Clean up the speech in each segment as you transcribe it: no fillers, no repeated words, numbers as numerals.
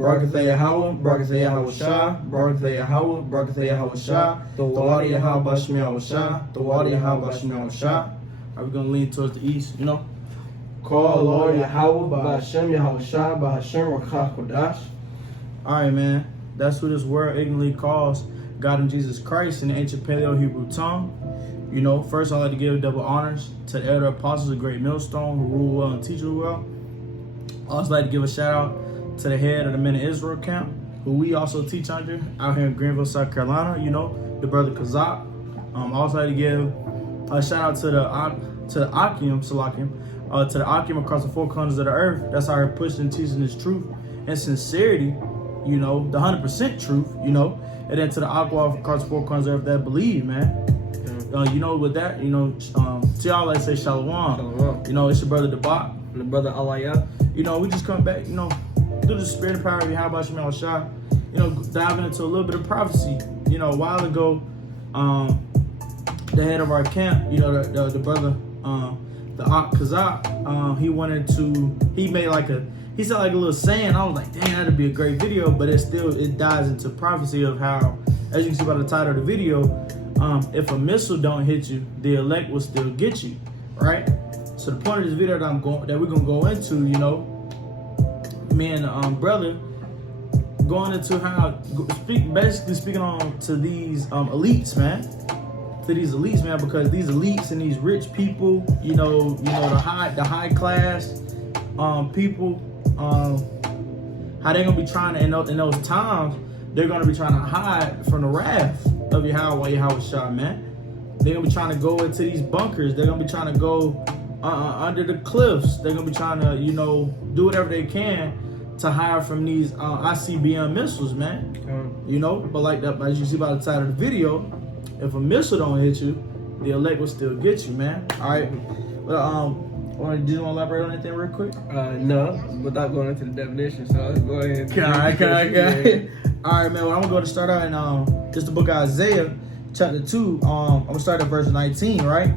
Barakatha Yahweh, Barakatha Yahweh Shah, Barakatha Yahweh, Barakatha Yahweh Shah, Tawadi Yahweh Bashmi Yahweh Shah, Tawadi Yahweh Bashmi Yahweh Shah. Are we going to lean towards the east, you know? Call Lord Yahweh, Ba'Hashem Yahweh Shah, Ba'Hashem Rakah Kodash. Alright, man. That's who this world ignorantly calls God and Jesus Christ in the ancient Paleo-Hebrew tongue. You know, first I'd like to give double honors to the elder apostles of Great Millstone who rule well and teach well. I'd also like to give a shout out to the head of the Men of Israel camp, who we also teach under out here in Greenville, South Carolina, you know, the brother Kazak. I also like to give a shout out to the Akim, to the Akim across the four corners of the earth. That's how they're pushing and teaching this truth and sincerity, you know, the 100% truth, you know, and then to the Aqua across the four corners of the earth that believe, man. You know, with that, you know, to y'all, let's say Shalom. Shalom. You know, it's your brother Debak. And the brother Alaya. You know, we just come back, you know, through the spirit and power of Yahweh Shem Yahweh Shah, you know, diving into a little bit of prophecy. You know, a while ago, the head of our camp, you know, the brother, the Ak Kazak, he said like a little saying. I was like, dang, that'd be a great video, but it dives into prophecy of how, as you can see by the title of the video, if a missile don't hit you, the elect will still get you, right? So the point of this video that we're gonna go into, you know, me and brother going into how basically speaking on to these elites, man. To these elites, man, because these elites and these rich people, you know, the high class people, how they're gonna be trying to in those times, they're gonna be trying to hide from the wrath of Yahweh Shah, man. They're gonna be trying to go into these bunkers. They're gonna be trying to go under the cliffs. They're gonna be trying to, you know, do whatever they can to hide from these ICBM missiles, man. You know, but like that, as you see by the title of the video, if a missile don't hit you, the elect will still get you, man. All right. Well, do you want to elaborate on anything real quick? No, without going into the definition. So I'll go ahead. All right. All right, man. Well, I'm gonna start out in just the book of Isaiah, chapter 2. I'm gonna start at verse 19, right?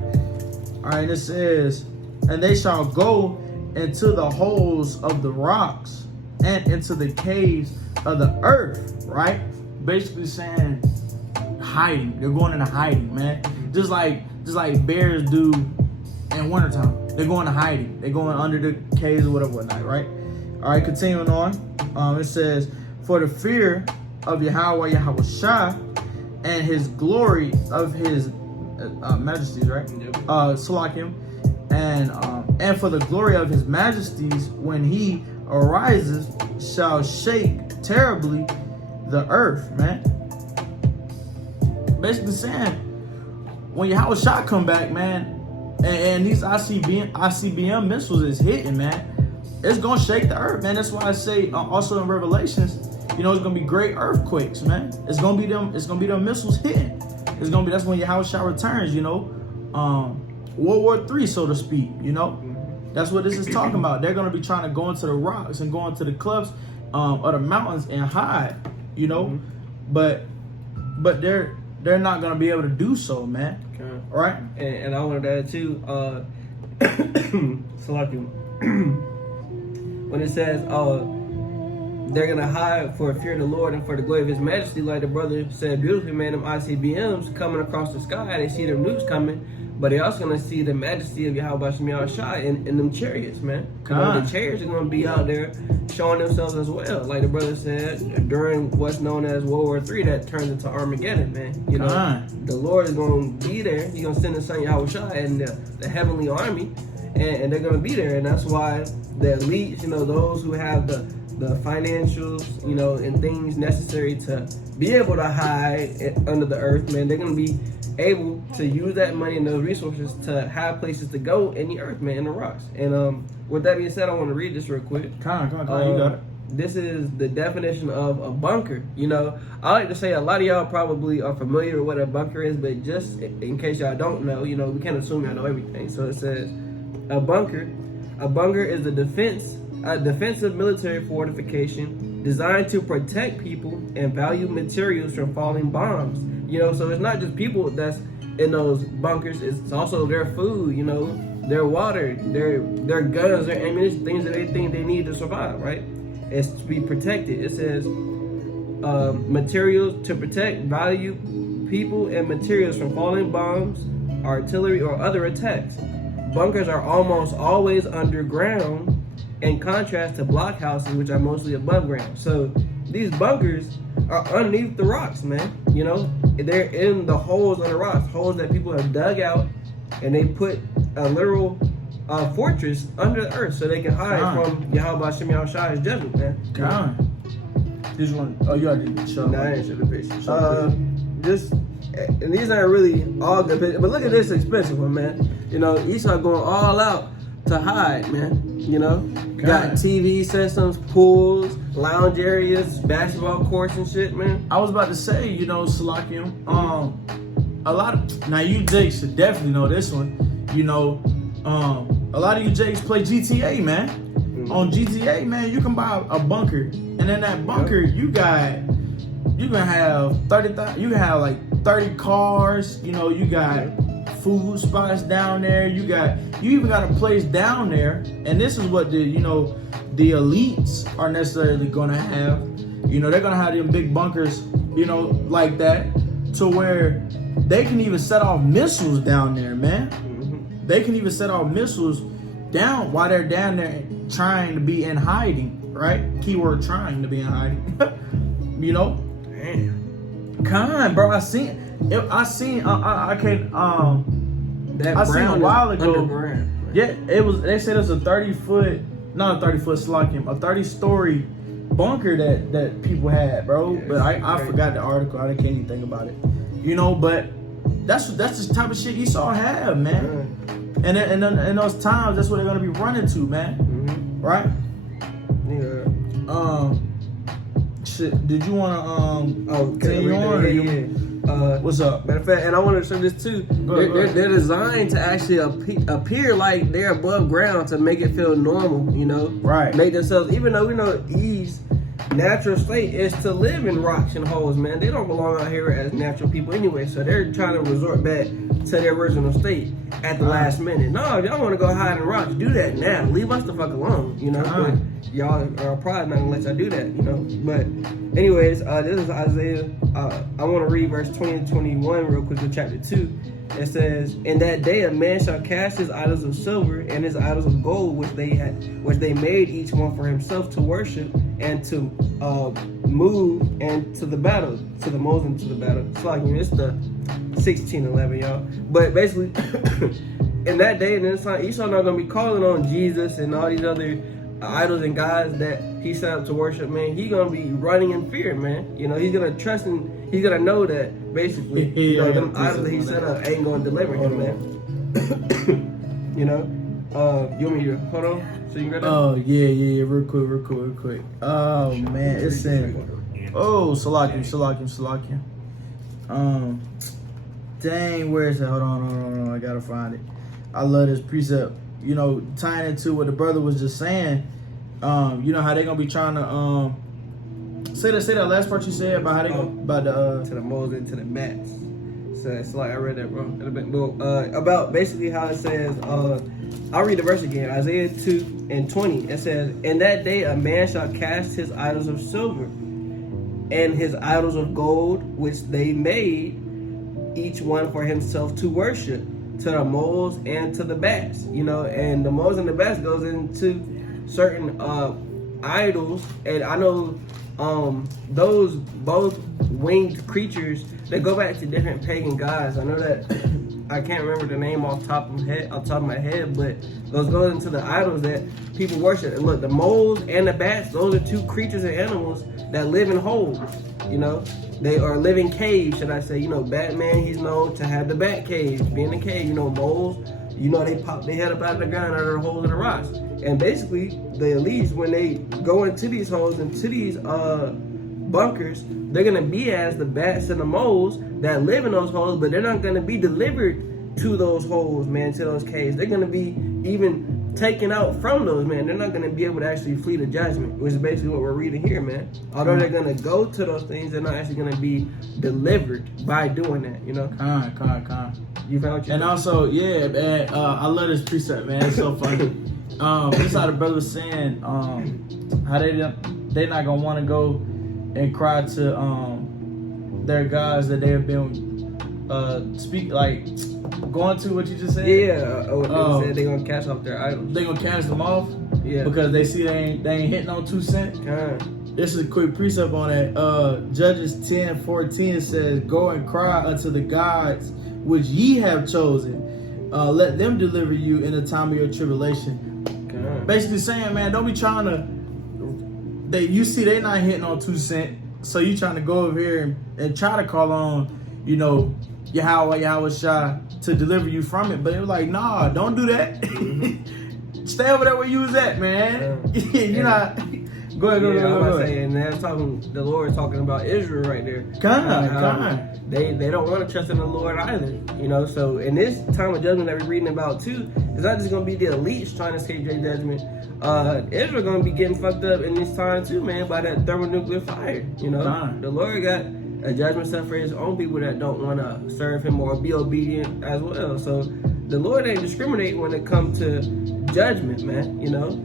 All right. It says, "And they shall go into the holes of the rocks and into the caves of the earth," right? Basically saying hiding. They're going into hiding, man. Just like bears do in wintertime. They're going to hiding. They're going under the caves or whatnot, right? All right, continuing on. It says, "For the fear of Yahweh Shah and his glory of his majesties," right? Salakim, and for the glory of his majesties, when he arises, shall shake terribly the earth, man. Basically saying, when Yahweh Shah come back, man, and these ICBM missiles is hitting, man, it's gonna shake the earth, man. That's why I say also in Revelations, you know, it's gonna be great earthquakes, man. It's gonna be them missiles hitting. That's when Yahweh Shah returns, you know, World War III, so to speak. You know, that's what this is talking about. They're gonna be trying to go into the rocks and go into the cliffs of the mountains and hide, you know, but they're not gonna be able to do so, man. Okay. Right? And I wanted to add too, Salakim, when it says, they're gonna hide for fear of the Lord and for the glory of his majesty, like the brother said beautifully, man, them ICBMs coming across the sky, they see them nukes coming, but they also gonna see the majesty of Yahweh Shem Yahweh Shah in them chariots, man. You know, the chariots are gonna be out there showing themselves as well. Like the brother said, during what's known as World War III, that turns into Armageddon, man. You know, the Lord is gonna be there. He's gonna send his son Yahweh Shah and the heavenly army, and they're gonna be there. And that's why the elites, you know, those who have the financials, you know, and things necessary to be able to hide under the earth, man, they're gonna be able to use that money and those resources to have places to go in the earth, man, in the rocks. And with that being said, I want to read this real quick. Come on, you got it. This is the definition of a bunker. You know, I like to say a lot of y'all probably are familiar with what a bunker is, but just in case y'all don't know, you know, we can't assume y'all know everything. So it says, a bunker is a defensive military fortification designed to protect people and valuable materials from falling bombs. You know, so it's not just people that's in those bunkers, it's also their food, you know, their water, their guns, their ammunition, things that they think they need to survive, right? is to be protected. It says materials to protect value, people, and materials from falling bombs, artillery, or other attacks. Bunkers are almost always underground, in contrast to blockhouses, which are mostly above ground. So these bunkers are underneath the rocks, man. You know, they're in the holes on the rocks, holes that people have dug out, and they put a literal fortress under the earth so they can hide from Yahweh Shem Shai's judgment, man. God. This one, oh, you already showed Nah, I didn't show the picture. And these aren't really all good pictures, but look at this expensive one, man. You know, Esau going all out to hide, man. You know, got TV systems, pools, lounge areas, basketball courts and shit, man. I was about to say, you know, Salakim, a lot of, now you Jakes should definitely know this one. You know, a lot of you Jakes play GTA, man. On GTA, man, you can buy a bunker, and in that bunker, you can have 30,000. You can have like 30 cars. You know, you got food spots down there. You even got a place down there, and this is what the elites are necessarily gonna have. You know, they're gonna have them big bunkers, you know, like that, to where they can even set off missiles down there, man. They can even set off missiles down while they're down there trying to be in hiding, right? Keyword trying to be in hiding. You know? Damn. Come on, bro. I seen a while ago. Yeah, they said it's a 30-foot, not a 30-foot Salakim, a 30-story bunker that people had, bro. But I forgot the article. I can't even think about it. You know, but that's the type of shit Esau have, man. And in those times, that's what they're gonna be running to, man. Right? Yeah. Shit. Did you wanna continue on? What's up? Matter of fact, and I want to show this too. They're designed to actually appear like they're above ground to make it feel normal, you know? Right. Make themselves, even though we know Eve's natural state is to live in rocks and holes, man. They don't belong out here as natural people anyway, so they're trying to resort back to their original state at the last minute. No, if y'all want to go hide in rocks, do that now. Leave us the fuck alone, you know? But y'all are probably not gonna let y'all do that, you know? But anyways, this is Isaiah. I want to read verse 20 and 21 real quick in chapter 2. It says, "In that day a man shall cast his idols of silver and his idols of gold, which they made each one for himself to worship and to move and to the battle, to the Moses and to the battle." It's like, it's the 16:11, y'all. But basically, in that day, and it's like Esau not gonna be calling on Jesus and all these other idols and gods that he set up to worship, man. He's gonna be running in fear, man. You know, he's gonna trust and he's gonna know that basically, you know, them idols that he set up ain't gonna deliver him, man. You know, you want me to hold on so you can grab that? Oh yeah, real quick. Oh man, it's saying, Salakim. Dang, where is it? Hold on, I gotta find it. I love this precept. You know, tying into what the brother was just saying. You know how they gonna be trying to say that last part you said about how they about the to the Moses and to the bats. So it's like I read that wrong. About basically how it says. I'll read the verse again. Isaiah 2:20. It says, "In that day a man shall cast his idols of silver and his idols of gold, which they made, each one for himself to worship, to the moles and to the bats." You know, and the moles and the bats goes into certain idols, and I know those both winged creatures, they go back to different pagan gods. I know that I can't remember the name off the top of my head, but those go into the idols that people worship. And look, the moles and the bats, those are two creatures and animals that live in holes. You know, they are living caves, should I say. You know, Batman, he's known to have the bat cave, be in a cave. You know, moles, you know, they pop their head up out of the ground, out of the holes in the rocks. And basically, the elites, when they go into these holes, into these bunkers, they're gonna be as the bats and the moles that live in those holes, but they're not gonna be delivered to those holes, man, to those caves. They're gonna be even taken out from those, man. They're not gonna be able to actually flee the judgment, which is basically what we're reading here, man. Although they're gonna go to those things, they're not actually gonna be delivered by doing that, you know? Con. You found what you And found? also, yeah, man, I love this precept, man. It's so funny. This how the brother was saying, how they they're not gonna want to go and cry to their gods that they have been going to what you just said. They said they're gonna cash off their idols. They gonna cash them off. Yeah, Because they see they ain't hitting on 2 cents. This is a quick precept on that. Judges 10:14 says, "Go and cry unto the gods which ye have chosen. Let them deliver you in the time of your tribulation." Basically saying, man, don't be trying to. You see they not hitting on 2 cents, so you trying to go over here and try to call on, Yahweh Shai to deliver you from it. But it was like, nah, don't do that. Stay over there where you was at, man. You're not. Go ahead. And they're the Lord talking about Israel right there. They don't want to trust in the Lord either. So in this time of judgment that we're reading about too, it's not just going to be the elites trying to escape their judgment. Israel going to be getting fucked up in this time too, man, by that thermonuclear fire. The Lord got a judgment set for his own people that don't want to serve him or be obedient as well. So the Lord ain't discriminate when it comes to judgment, man.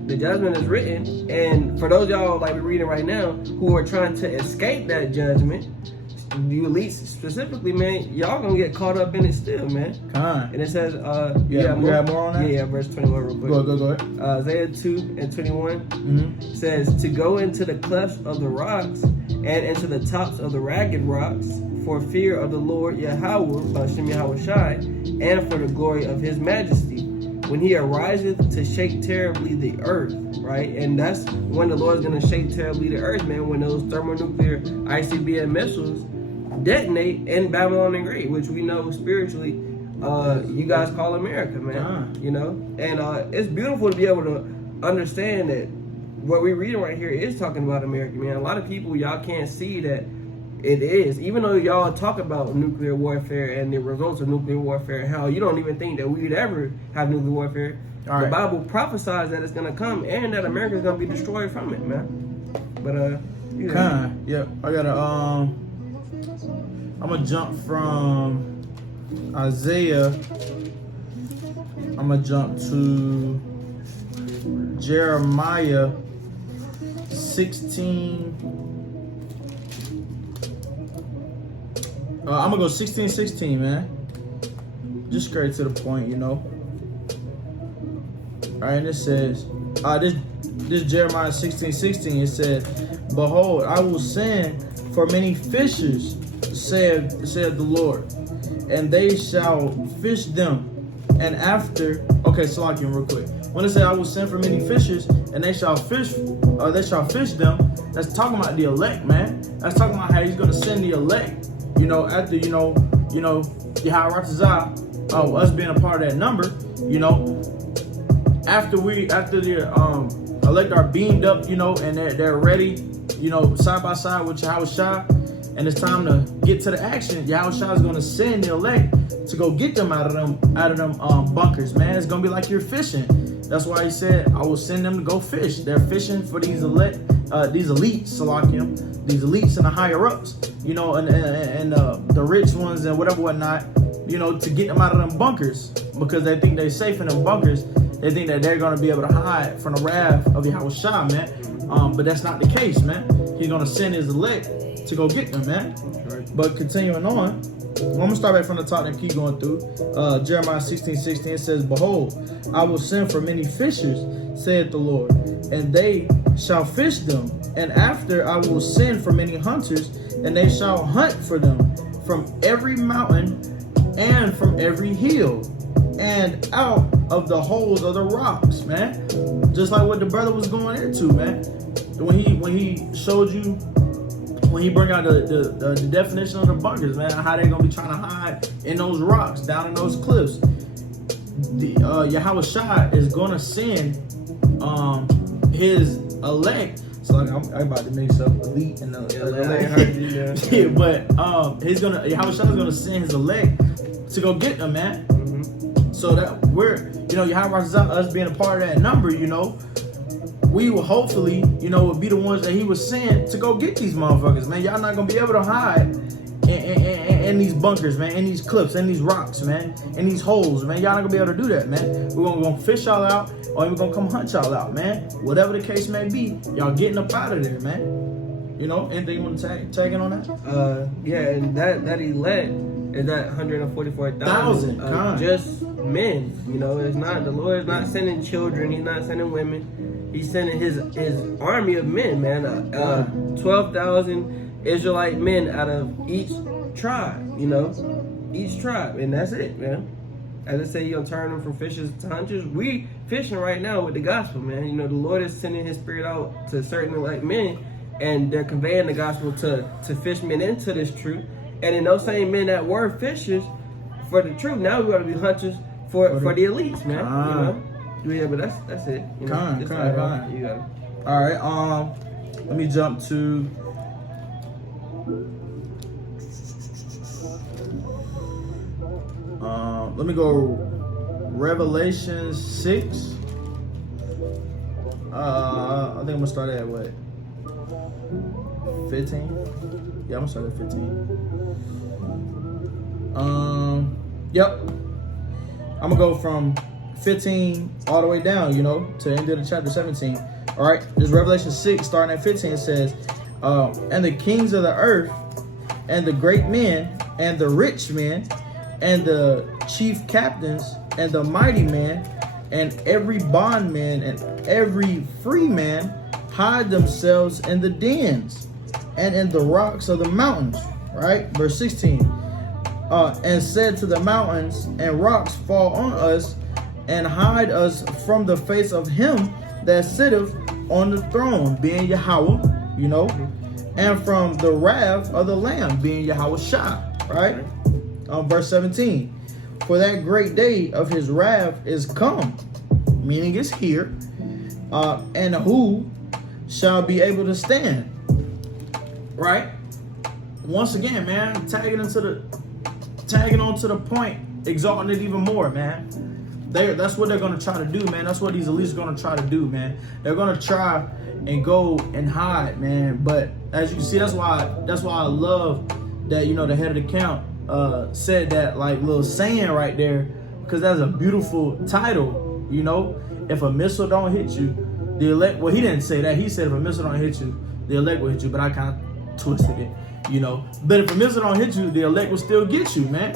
The judgment is written, and for those y'all like we're reading right now who are trying to escape that judgment, you elites specifically, man, y'all gonna get caught up in it still, man. And it says, you have more on that? Yeah, verse 21 real quick. Go ahead. Isaiah 2:21 says, "To go into the clefts of the rocks and into the tops of the ragged rocks, for fear of the Lord Yahweh, Yahweh Shai, and for the glory of his majesty, when he ariseth to shake terribly the earth," right? And that's when the Lord's gonna shake terribly the earth, man, when those thermonuclear ICBM missiles detonate in Babylon the Great, which we know spiritually, you guys call America, man. And it's beautiful to be able to understand that what we're reading right here is talking about America, man. A lot of people, y'all can't see that it is. Even though y'all talk about nuclear warfare and the results of nuclear warfare, and how you don't even think that we'd ever have nuclear warfare. The Bible prophesies that it's going to come and that America's going to be destroyed from it, man. But, yeah, I gotta, I'm gonna jump from Isaiah. I'm gonna jump to Jeremiah 16. I'm gonna go 16:16, man. Just straight to the point, All right, and it says, this Jeremiah 16:16. It says, "Behold, I will send for many fishers, said the Lord, and they shall fish them. And after," okay, so I can real quick. When it says, "I will send for many fishers, and they shall fish them," that's talking about the elect, man. That's talking about how he's gonna send the elect. After Yahweh Ratazah, us being a part of that number, after the elect are beamed up, and they're ready, side by side with Yahweh Shai, and it's time to get to the action. Yahweh Shai is gonna send the elect to go get them out of them bunkers, man. It's gonna be like you're fishing. That's why he said, "I will send them to go fish." They're fishing for these elites, Salakim, these elites and the higher ups, and the rich ones and whatnot, to get them out of them bunkers, because they think they're safe in them bunkers. They think that they're gonna be able to hide from the wrath of Yahweh Shai, man. But that's not the case, man. He's gonna send his elect to go get them, man. But continuing on, I'm gonna start back from the top and keep going through. Jeremiah 16:16 says, "Behold, I will send for many fishers, saith the Lord, and they shall fish them. And after I will send for many hunters, and they shall hunt for them from every mountain and from every hill, and out of the holes of the rocks," man. Just like what the brother was going into, man. When he showed you, when he bring out the definition of the bunkers, man, how they gonna be trying to hide in those rocks, down in those cliffs. Yahweh Shai is gonna send his elect. So like, I'm about to mix up elite and elect. Yeah, but Yahweh Shai is gonna send his elect to go get them, man. So that we're, Yahweh Shai, us being a part of that number, we will hopefully, would be the ones that he was sent to go get these motherfuckers, man. Y'all not gonna be able to hide in these bunkers, man, in these cliffs, in these rocks, man, in these holes, man. Y'all not gonna be able to do that, man. We're gonna fish y'all out, or we're gonna come hunt y'all out, man. Whatever the case may be, y'all getting up out of there, man. You know, anything you want to tag in on that? Yeah, and that elect is that 144,000 just men. You know, it's not, the Lord is not sending children. He's not sending women. He's sending his army of men, man. 12,000 Israelite men out of each tribe. You know, each tribe, and that's it, man. As I say, you're gonna turn them from fishers to hunters. We fishing right now with the gospel, man. You know, the Lord is sending His Spirit out to certain like men, and they're conveying the gospel to fish men into this truth. And in those same men that were fishers for the truth, now we got to be hunters for the elites, man. You know, yeah, but that's it. You know, You got it. All right. Let me jump to. Let me go Revelation 6. I think I'm gonna start at what? 15? Yeah, I'm gonna start at 15. Yep. I'm gonna go from 15 all the way down, you know, to the end of the chapter 17. All right, this Revelation 6, starting at 15, it says, and the kings of the earth, and the great men, and the rich men, and the chief captains, and the mighty men, and every bondman, and every free man, hide themselves in the dens, and in the rocks of the mountains. Right? Verse 16. And said to the mountains and rocks, fall on us, and hide us from the face of him that sitteth on the throne, being Yahweh, you know, and from the wrath of the Lamb, being Yahweh Shah, right? Verse 17, for that great day of his wrath is come, meaning it's here, and who shall be able to stand, right? Once again, man, tagging on to the point, exalting it even more, man. That's what they're gonna try to do, man. That's what these elites are gonna try to do, man. They're gonna try and go and hide, man. But as you can see, that's why I love that, you know, the head of the camp said that like little saying right there, because that's a beautiful title, you know. If a missile don't hit you, the elect, well, he didn't say that. He said if a missile don't hit you, the elect will hit you, but I kind of twisted it, you know. But if a missile don't hit you, the elect will still get you, man.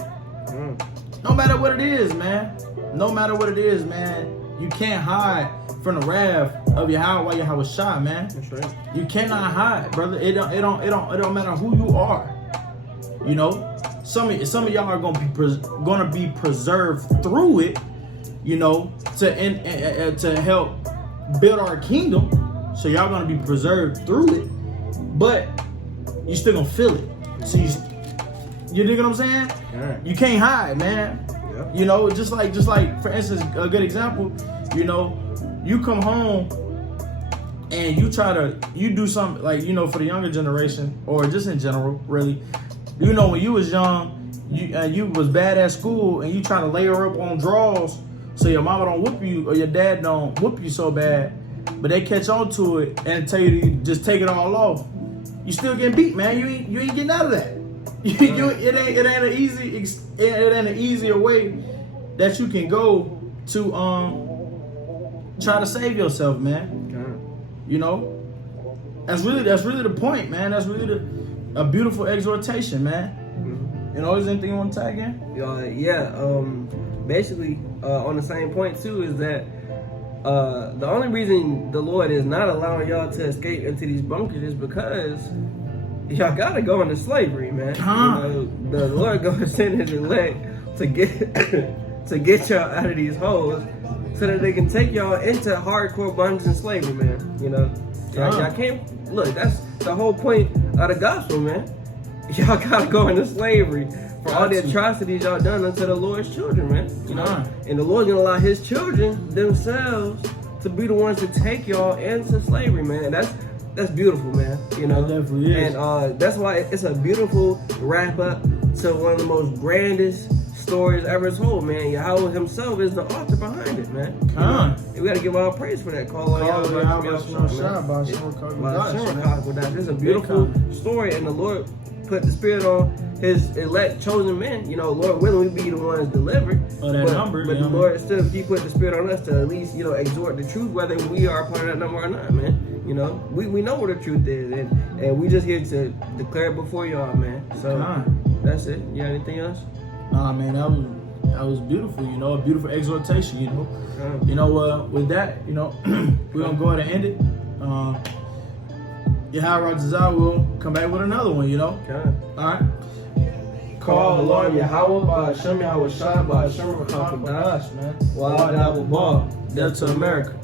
No matter what it is, man. No matter what it is, man. You can't hide from the wrath of Yahweh Shah, man. That's right. You cannot hide, brother. It don't matter who you are. You know, some of y'all are gonna be preserved through it, you know, to help build our kingdom. So y'all gonna be preserved through it, but you still gonna feel it. So you dig what I'm saying? Yeah. You can't hide, man. Yeah. You know, just like for instance, a good example, you know, you come home and you do something like, you know, for the younger generation or just in general, really, you know, when you was young, you was bad at school and you try to layer up on draws so your mama don't whoop you or your dad don't whoop you so bad, but they catch on to it and tell you to just take it all off. You still getting beat, man. You ain't getting out of that. It ain't an easier way that you can go to try to save yourself, man. You know, that's really the point, man. That's really a beautiful exhortation, man. You know, is anything you want to tag in? Basically, on the same point too, is that the only reason the Lord is not allowing y'all to escape into these bunkers is because y'all gotta go into slavery, man. You know, the Lord gonna send His elect to get y'all out of these holes, so that they can take y'all into hardcore bondage and slavery, man. You know, y'all can't look. That's the whole point of the gospel, man. Y'all gotta go into slavery for all the atrocities y'all done unto the Lord's children, man. You know, and the Lord's gonna allow His children themselves to be the ones to take y'all into slavery, man. And that's beautiful, man. You know, it definitely is. And that's why it's a beautiful wrap up to one of the most grandest stories ever told, man. Yahweh Himself is the author behind it, man. You know, we gotta give all praise for that. It's a beautiful story, and the Lord put the Spirit on His elect, chosen men. You know, Lord willing, we be the ones delivered. Oh, that but, number, but you the know. Lord still, He put the Spirit on us to at least, you know, exhort the truth, whether we are a part of that number or not, man. You know, we know what the truth is, and we just here to declare it before y'all, man. So that's it. You got anything else? Nah, man, that was beautiful. You know, a beautiful exhortation. You know, with that, you know, we're gonna go ahead and end it. Yahweh Razazah will come back with another one. You know, all right. Call the Lord Yahweh by Hashem Yahweh Shai by Hashem Rakah Us, man. Wild Apple Ball. Delta America.